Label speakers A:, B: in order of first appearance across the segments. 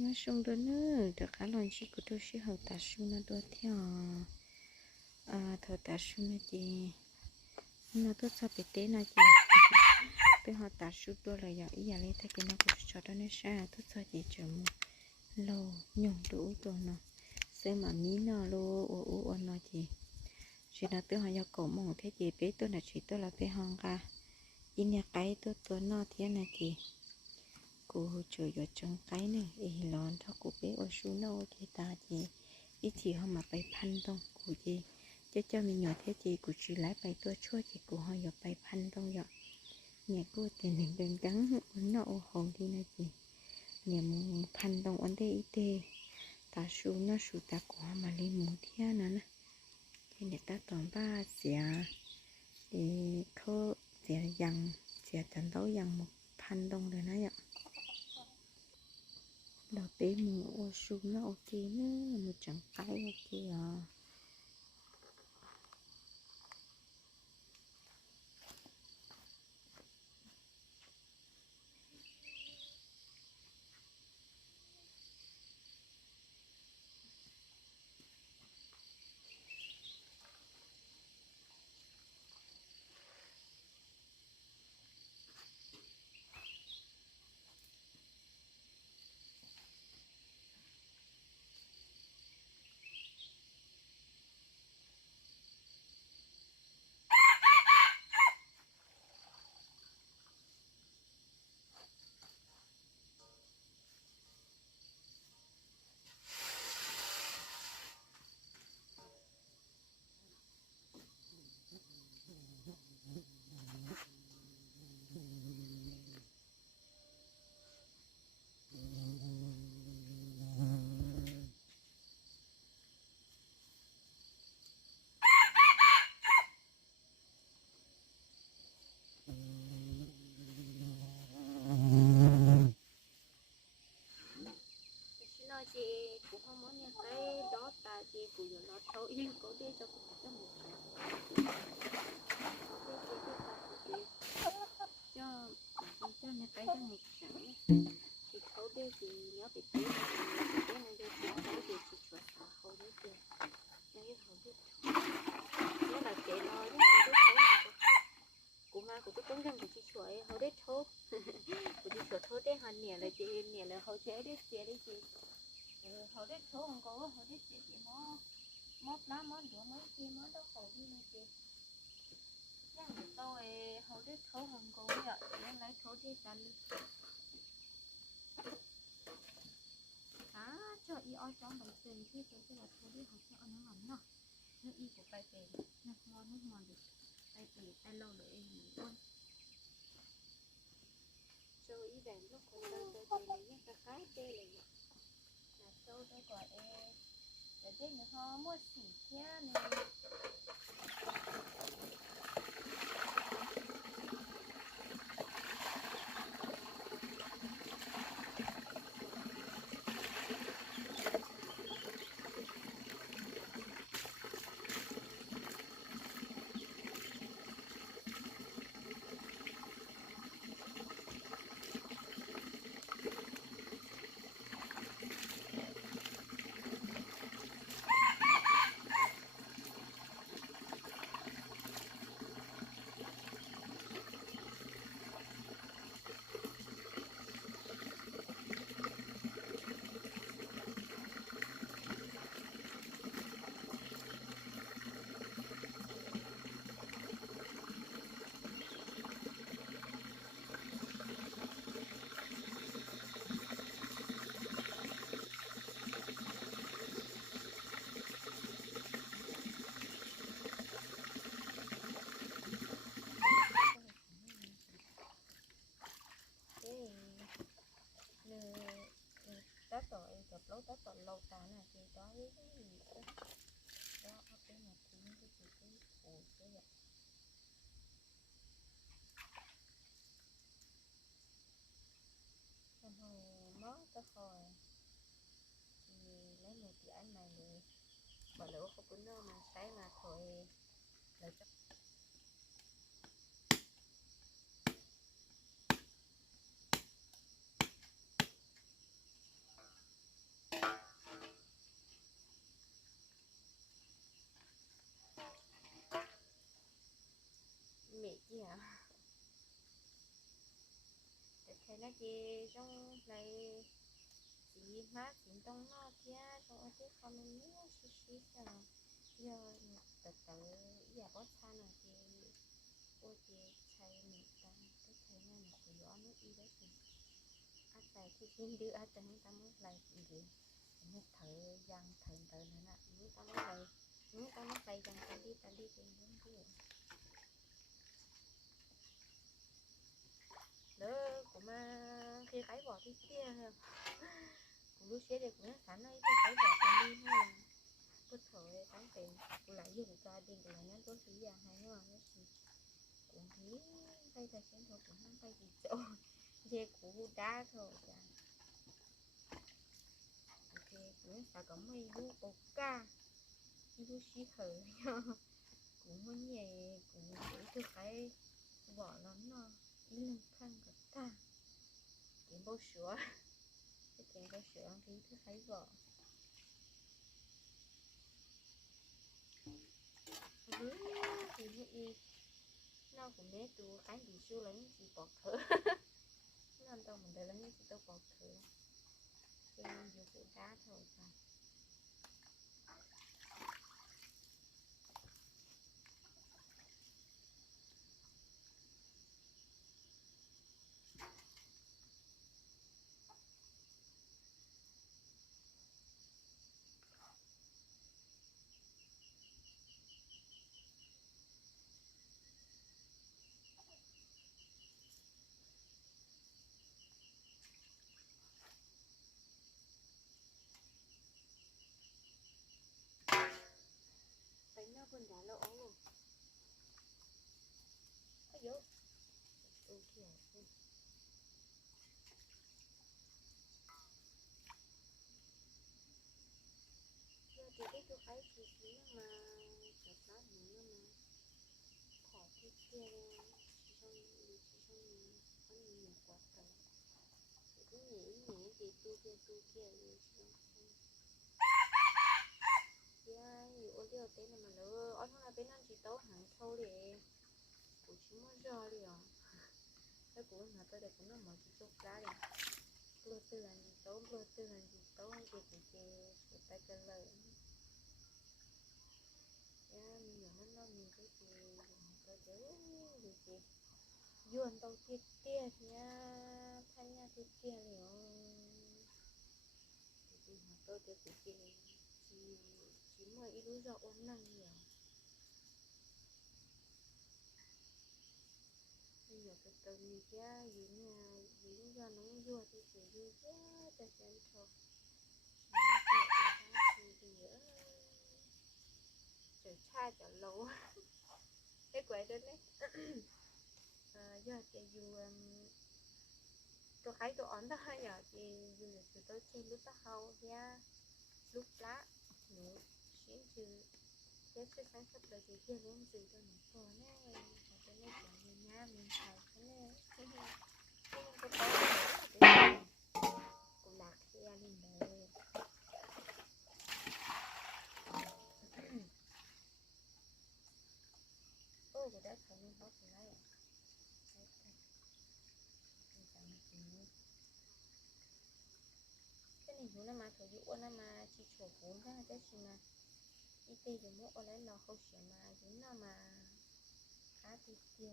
A: nhớ sung đó nữa được cả lần chỉ của tôi sẽ học tạ su nó đua theo à thợ tạ su nó chị nó tốt sao bị té nó chị bây họ tạ su đua là giờ ý giờ lấy thay cái nó cũng cho đó nó sao tốt sao chị chồng lâu nhung đủ rồi nó. Xem mà mí nó lô ô ô ô nó chị chỉ là tôi họ giờ cổ mong thế chị bé tôi là chỉ tôi là bé hong ca in nhà cái tôi tôi nó thế này chị cô chờ giờ trong cái này y lon thọ cô bé ở số nô chị ta chị. Ít chỉ họ mà bay phan đông cô chị. Cho cho mình nhỏ thế chị, cô chỉ lái bay tua chua chị, cô họ nhỏ bay phan đông giờ nhà cô tiền mình đừng đắng nó hồn đi nè chị. Nhà mình phan đông ổn đây ít thế ta số nó số ta cô mà lên muốn thiên nè thì người ta toàn ba xẻ. Thì khô xẻ dằng, xẻ chẳng đấu dằng một phan đông rồi nãy ạ đầu tế mình ô xuống nó ok nữa mình chẳng cái ok à. Ta chị cũng giờ nó thâu cho cũng cho một cái cho cho nhà cái cho một cái thì thâu đi thì nhớ bị tí thì cái này đi thì thâu đi thì chuột xả khâu đi thì nhà cái thâu đi nó là chị lo chứ không biết thâu cũng mà cũng tôi trong chị chuột hầu đấy thâu của chị chuột thâu đấy hoàn nhẹ là chị nhẹ là hầu chế đấy chị đấy chị hầu đấy thâu không có hầu đấy chị chị nó mót lá mót đũa mót chi mót đó hầu đi này chị nhưng mà tôi hầu đấy thâu không có vậy chị lấy thâu đi đánh à cho y oi trong đồng tiền khi tôi sẽ là thâu đi học cho anh nó làm nó nước y của bài bè nước ngon nước ngon được bài bè tay lâu rồi em nghỉ luôn cho y vàng lúc còn đâu tôi thì lấy những cái cái tê là vậy là tôi tôi gọi e để biết nữa họ mua xỉ kia này tết rồi, gặp lâu tết rồi, lâu ta nè thì đó với cái gì đó đó ở cái mà thì cái gì cái ủi cái vậy rồi hồi mó tới hồi thì lấy một cái anh này mà lửa không có nó mà sáng mà thôi, là chắc chị trong này chị má chị trong nó kia trong ở cái không mình nhớ xí xí sao giờ từ từ giờ có xa nào chị cô chị chạy mình tăng cái chạy ngay một cái gió nước đi đấy chị ác tại thì xin đưa ác tại ta muốn lại gì vậy một thời gian thời thời nữa nè muốn ta muốn lại muốn ta muốn lại dần ta đi ta đi thì muốn đi đỡ của mà khi cái bỏ cái kia cũng lúc xế thì cũng sẵn ấy tôi thấy đẹp ta đi ha. Bất thời tháng tiền, cũng lại dùng cho tiền cũng lại nhắn tôi phí à hay không hết gì. Cũng thế tay thật xem thôi, cũng không tay gì chỗ. Dê cũ đá thôi, chà. Ok cũng phải có mấy đứa bột ca. Mấy đứa xí hở nha. Cũng muốn nhẹ cũng để cho cái bỏ lắm nó ý lần khăn của ta. Kiếm bố sữa cái kiếm bố sữa thì thứ thấy vợ. Với thì y nó cũng bé tu cái gì xưa lấy gì bỏ thử nó ăn tao mình để lấy gì tao bỏ thử thì dù phụ cá thôi sao quần đá còn giá lỗ luôn ôi dồi ừ kìa thì cái chỗ ấy thì chỉ mà chả phá nữa mà thả cái kia ra xong xong có nhiều quá cả cứ nghĩ nghĩ thì tu kia tu kia rồi xong tên yu mà lỡ ở thằng là bên anh chỉ tấu hàng thâu đi cũng chỉ muốn rò đi à? Cái cũng là tôi để cũng nó mở chỉ chốt lá đi. Lừa tư là gì tấu lừa tư là gì tấu hay gì thì chị chị tay cái lời. Ya mình nhớ nó mình cái gì tôi chứ gì. Chị yuan tàu tiết tiết nha. Thanh nha tiết tiết liền. Thì tôi tôi chị chị chị chỉ mà ít giờ ốm nặng nhiều. Bây giờ cái từ mình ra dưới nhà dưới giờ nó vừa thì chỉ vừa ra cho xem thôi ờ, chở cha chở lâu cái quậy đó đấy. À, giờ chị dù tôi thấy tôi ổn đó giờ chị dù là tôi chơi lúc đó hậu nha nữa chứ trừ sẽ sáng sắp đời là kia luôn gì cho mình thôi nè và cho nên là mình nha mình xài cái nè cái này cái này có tốt nữa cũng lạc kia lên đời ô cái đất phải nên bóc lại cái này nó mà thổi dụ nó mà chỉ chỗ vốn ra cái gì mà ít đi thì mua ở lấy lò không xỉa mà chúng nó mà khá thì tiêu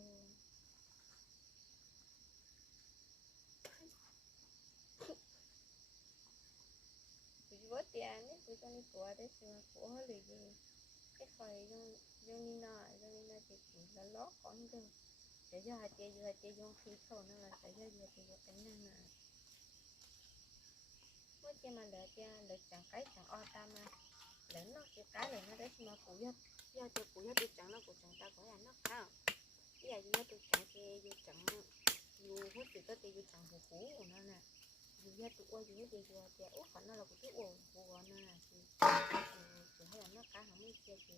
A: vì vớt tiền ấy vì cho nên của đấy xem mà của hơi lười gì cái khỏi dùng dùng như nọ dùng như nọ thì chỉ là lót con cơ để cho hạt tiền hạt tiền dùng khí khẩu nó là sẽ cho việc thì cái năng là mới chỉ mà lỡ cho lỡ chẳng cái chẳng o ta mà lỡ nó cái cái này nó đấy mà phụ nhất giờ thì phụ nhất được chẳng nó cũng chẳng ta có là nó sao bây giờ giờ tôi chẳng thì giờ chẳng dù hết thì tất thì giờ chẳng phụ phụ của nó nè. Dù giờ tôi qua dù hết thì giờ trẻ út còn nó là cũng cái ổ của nó là thì thì hay là nó cá không biết kia thì,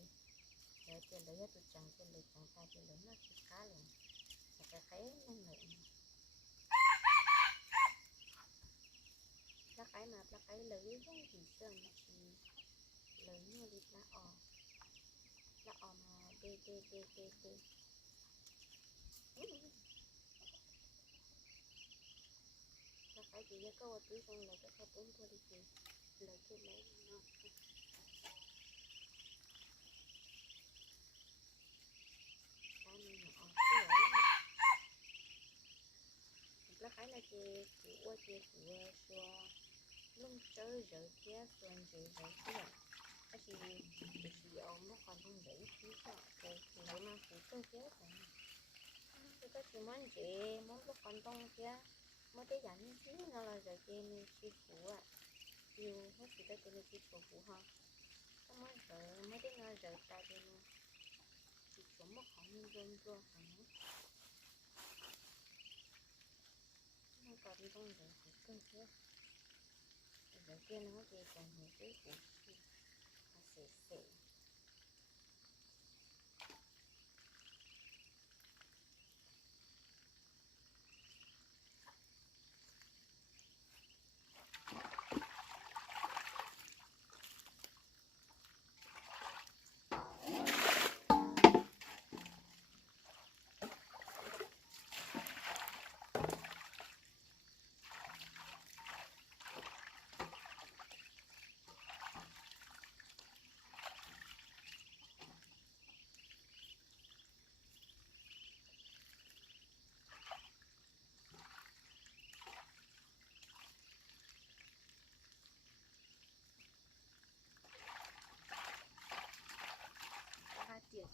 A: để thì lỡ giờ tôi chẳng thì lỡ chẳng ta thì lớn nó chỉ cá lỡ cái khế nó lượng lá cái mà lá cái lưỡi giống thì sơn lớn như đi lá ỏ lá ỏ mà bê bê bê bê bê là cái gì nó câu tí xong là cái túi thôi đi chị lấy cái lấy nó cái này nhỏ ấy là cái là chị qua chị của xua lông chơi rồi kia xuân chị rồi kia cái gì? Cái gì ông? Nó còn không để chứ sao lấy mà phụ cơ kia rồi cái cái chị muốn chị muốn nó còn tông kia. Mới tới dẫn chứ, nó là giờ kia ni chi phụ à yêu hết chị tới kia ni chi phụ phụ ha cái mới giờ mới tới nó giờ ta kia ni chị chủ mất khoảng nên dân cho hả nó còn con giờ phụ cơ kia giờ kia nó kia còn nhiều cái phụ kia nó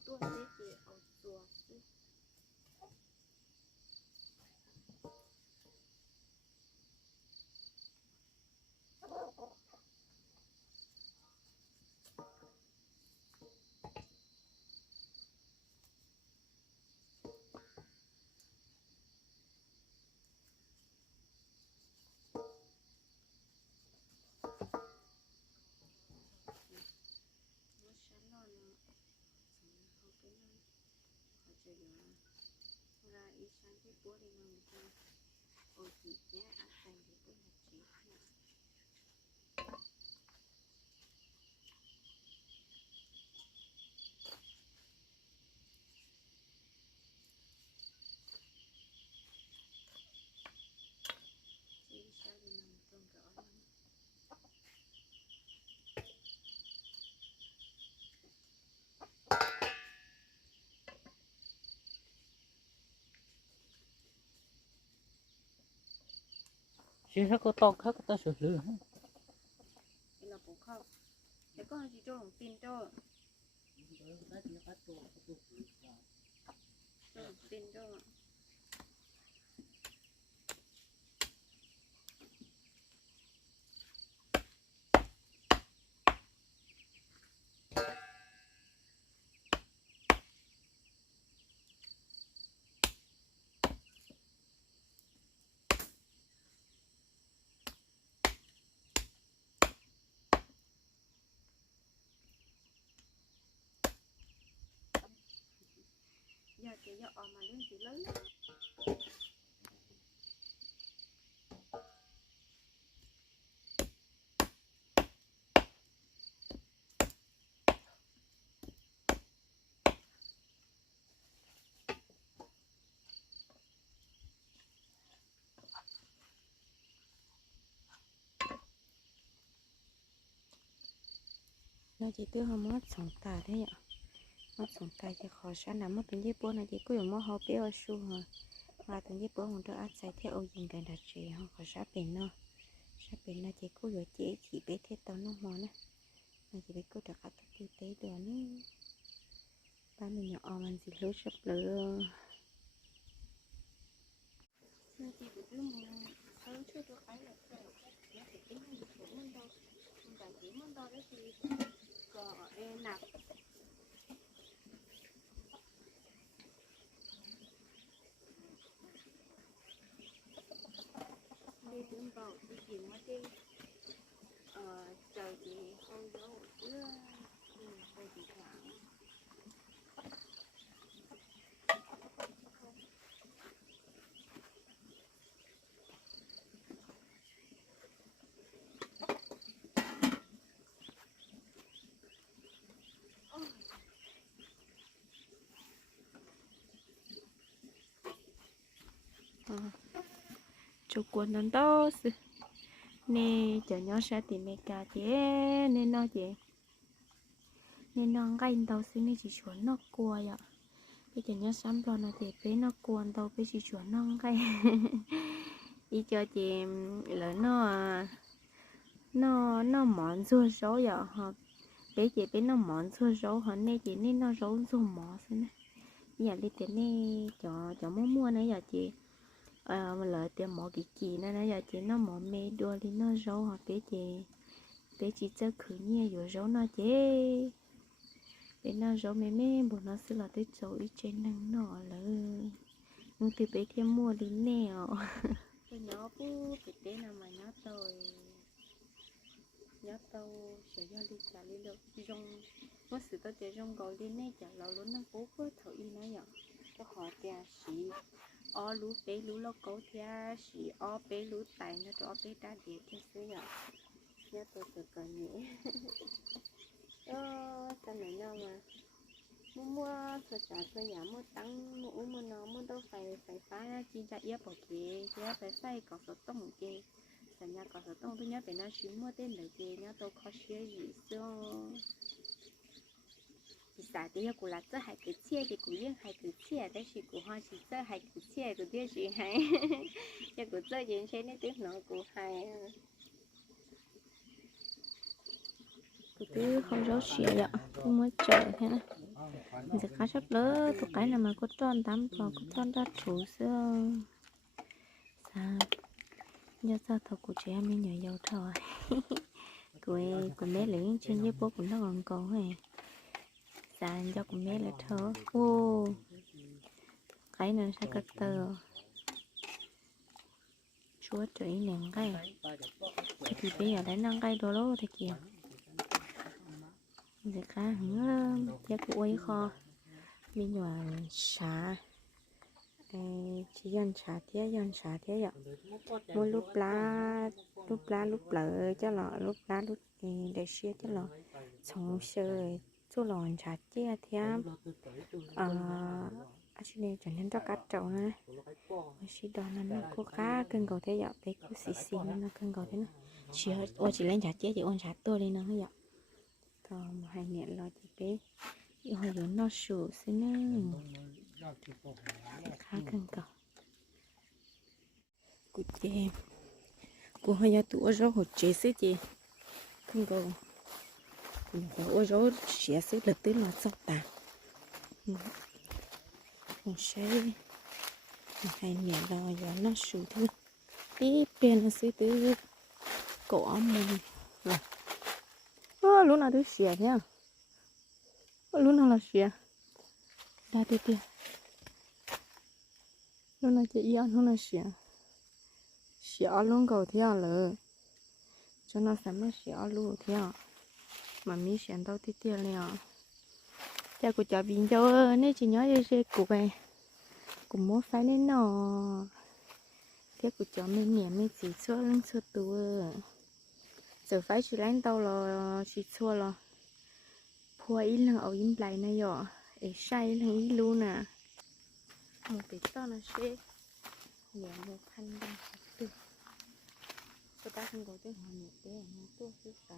A: sẽ sẽ ta 25 itu, OG-nya akan di chỉ hết có to hết có to sửa lửa đây là bố khóc để con gì cho lòng tin cho cho lòng tin cho chị mà lên chị lớn nó chỉ tiêu họ mất sống ta thế ạ mất sống tay chỉ khó sáng nằm mất từng giây bố này chỉ cứ mất họ bé ở su hả và từng giây bố họ đã ăn xài theo ô dình cái đặt chị họ khó sáng bền nó sáng bền nó chỉ cứ rồi chế chỉ bé thế tao nó mò nè mà chỉ bé cứ được cả cái kinh tế đồ nè ba mình nhỏ mình chỉ lối sắp lửa nên chị cứ cứ mua sớm chưa cho kênh là cái Gõ Để không bỏ lỡ những video hấp dẫn thì tương bảo thì chỉ mới đi ờ chờ chị hôi dấu chứ về chị khoảng Uh-huh cho quần nó đó nè cho nhỏ sẽ tìm mẹ cả chị, nên nó chế nên nó ngay đầu xin nên chỉ chuẩn nó cua vậy bây giờ nhớ sắm lo nó thì bé nó cuốn đâu bé chỉ chuẩn nó ngay đi cho chị lỡ nó nó nó món rùa rấu vậy họ bé chị bé nó món rùa rấu họ nên chị nên nó rấu rùa mỏ xin nè giờ đi tiền nè cho cho mua mua này giờ chị à mà lỡ tiền mỏ kỳ kỳ nó nè giờ chị nó mỏ mê đua đi nó râu họ bé chị bé chị chơi khử nhẹ rồi râu nó chế bé nó râu mê mê bộ nó sẽ là tới chỗ ít trên nắng nọ là nhưng từ bé thêm mua đi nèo. Tôi nhớ bố cái tế nào mà nhớ tôi nhớ tôi sẽ cho đi trả đi được. Rong mất sự tôi chạy rong gọi đi nè trả lâu luôn nó bố cứ thở y nó nhở? Cho họ tiền xì ó lú bé lú lo cố thia xí ó bé lú tài nó cho bé đa để thế xí nhở nhớ tôi từ cờ nhỉ? Ơ, sao này nhau mà? Mua mua thật giả thôi nhà mua tăng mua mua nó mua đâu phải phải phá ra chi ra yếp bỏ kì chứ phải xay có số tông kì sản nhà có số tông tôi nhớ phải nó xíu mua tên được kì nhớ tôi khó xíu gì xưa chỉ xả thì của là rất hay cứ chia thì cũng riêng hay cứ chia đấy chỉ của hoa chỉ rất hay cứ chia của tiếc chỉ hay cho của rất dễ nó của hay cứ không rõ chuyện vậy cứ mới chờ thế giờ cá rất lớn tụi cái nào mà có tròn tắm có tròn ra chủ xưa sao nhớ sao thật của chị em nhớ dầu thở của của mẹ lấy trên giấy bố cũng nó còn còn này sao cho của bé là thơ. Ô cái này sao cắt tờ. Chúa trời nàng cái. Thì bây giờ đã năng cái đồ lô thì kìa. Giờ cá hứng giá của ấy kho. Mình nhòa xả. Chỉ dọn xả thế dọn xả thế vậy mua lúc lá lúc lá lúc lợ cho lọ lúc lá lúc để xia cho lọ. Sống sơ chỗ lòn xả chia thế à à chị này trở nên cho cá trâu này chị đó là nó có cá cân cầu thế vậy bé có xì xì nó cân cầu thế này chỉ ở chỉ lên xả chia chỉ ôn xả tôi lên nó vậy còn một hai nhện lo thì bé. Hồi đó nó sủ xin nè. Khá cân cầu. Cụ chị cụ hơi nhà tụ rau hồ chế xí chị. Cân cầu ôi có rau xé xí lật tới nó sọc tà. Một xe hai nhện lo giờ nó sủ thứ tí bên nó xí tứ cổ mình. Là ơ, lúc nào tôi xỉa à nhá. À lúc nào là xỉa à? đa tiếp tiếp lúc nào chị yêu, lúc nào xỉa à? xỉa luôn cầu theo lỡ cho nó sẽ mất xỉa luôn thế à mà mi xem đâu tiếp tiếp liền cha của cháu bình cho nên chỉ nhớ cho của về cũng muốn phải nên nọ. Thế của cháu mình nhẹ mình chỉ xua lưng xua tua à. giờ phải chỉ lấy tàu lo chỉ xua lo phua ít lần ở im lại này à. rồi để say lần ít luôn à. Một tí to là sẽ nhẹ một thanh đang sạch từ cô ta không có cái hoa nhẹ để nó tua chút đó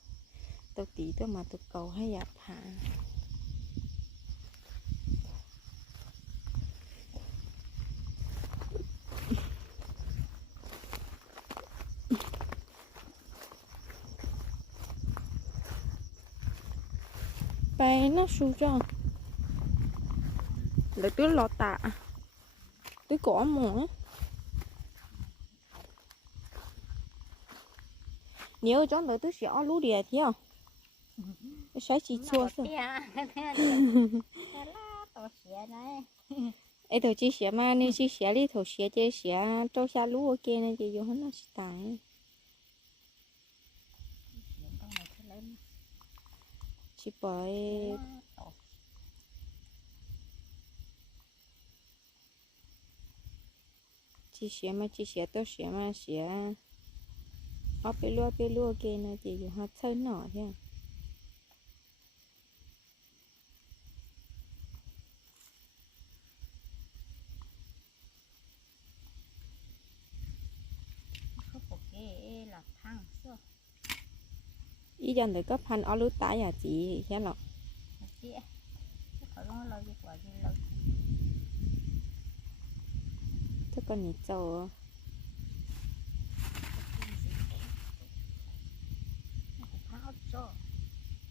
A: gì tôi tí tôi mà tôi cầu hay dạp hạ bay nó su cho. Để tứ lọt tạ. Tứ cỏ mỏ nếu cho tôi tứ xỏ lú đìa thì không? Sai chỉ chua sao sao ấy thôi chỉ xé mà nếu chỉ xé đi thôi xé chỉ xé trâu xa lú ok này chỉ dùng hết nó sẽ lấy chỉ tổ chỉ xé mà chỉ xé tôi xé mà xé ở bên lúa bên lúa ok này chỉ dùng hết sơ nọ thôi không có cái là thang xưa ý dân thì có hành ở lúa tái nhà chị thế lọ thức con chứ châu cho gì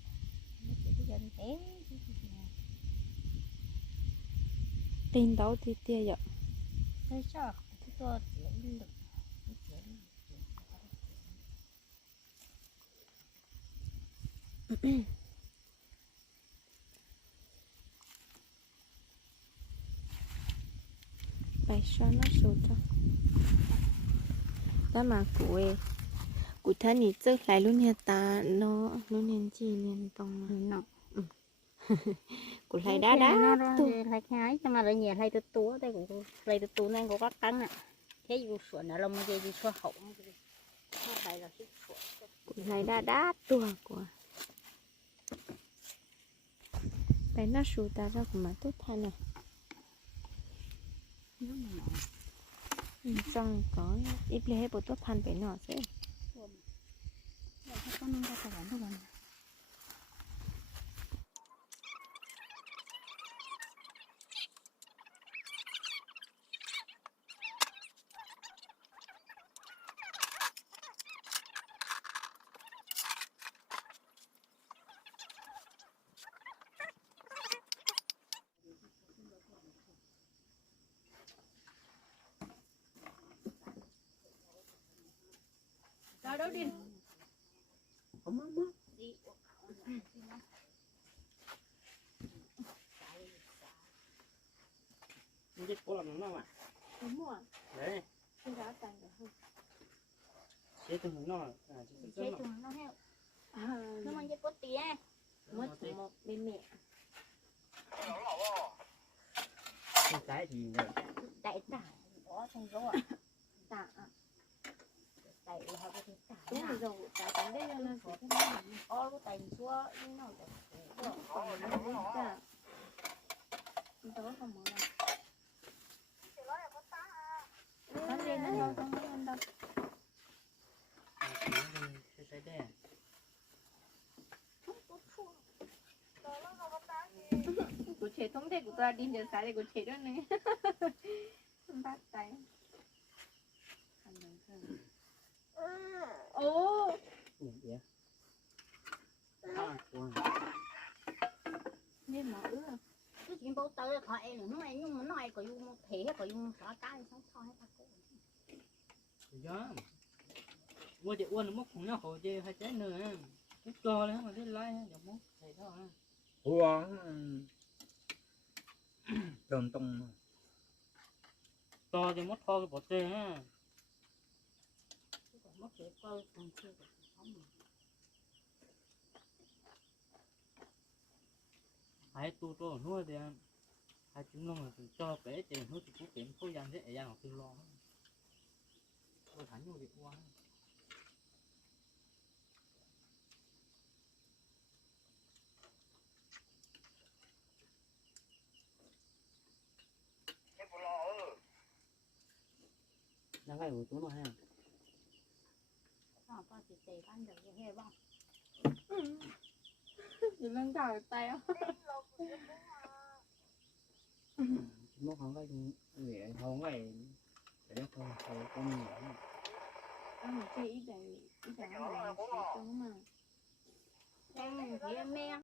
A: tin đấu thì tia vậy thế sao cái tôi chỉ đi được cái chỉ đi được bài sao nó sụt thôi đó mà cụ cụ thân nhị trước lại luôn nhà ta nó nó nên chi nên tông nó cụ lại đá đá tu lại cái nhưng mà lại nhẹ lại từ tú đây cũng lại từ tú nên có các cắn à thế dù sủa nó lông dây dù sủa hậu không phải là cụ lại đá đá tua của bài nó sụt ta ra cũng mà tốt thanh à nó mà ừ, xong có ít lẽ bộ tốt thanh phải nọ sẽ con nó có phải không Đó đâu đi không mất mất nó chết cố làm nó mà Đúng rồi. Đấy. Cái đó tàn được không chết từ nó à chế nó tụi nó heo à, nó mang cái cốt tía. Mất một bên mẹ. Cái gì rồi đại tả. Đó thành rồi tả đại là họ có thể tả đúng rồi rồi cả tấn đây là nó sẽ cái này có lúc tay xua nhưng nó được còn nó cũng cả chúng ta có không mở nó lên nó đâu không lên đâu. Cái cái của chế thông thể của ta đi giờ sáng để của chế đó này bắt tay ô gì vậy? À quên nên mở cái chuyện bố tới là khỏi em nó nhưng mà nói có dùng một thể có dùng xóa cái xong thôi hết ta mua chị uốn mốc không nhau hồi chơi hai trái nữa cái cho đấy mà cái lái giống mốc thầy đó ha uống tròn tông to thì mất kho cái bỏ chơi ha mất thể coi còn chưa không hai tu to nuôi thì hai chúng nó là cho bé thì nuôi thì cũng kiếm khối gian thế gian học tương lo. Tôi thẳng như việc qua. Đang cái của chúng nó ha có có thể tệ ban như thế không chỉ lên đảo tay không nó không có gì không cái để không không có nhiều ăn một cái ít đấy ít đấy là để chỉ mà. Em thì em mẹ